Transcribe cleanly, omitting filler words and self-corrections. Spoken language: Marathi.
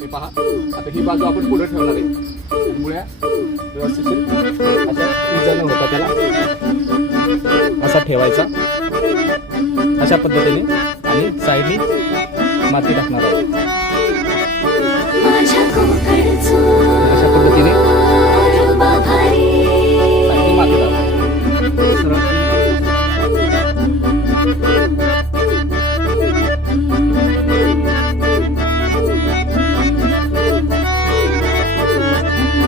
हे पहा, आता ही बाजू आपण पुढे ठेवणार आहे. मुळ्या व्यवस्थित अशा इजा न होता त्याला असा ठेवायचा अशा पद्धतीने आणि साईडनी माती टाकणार आहोत. अशा पद्धतीने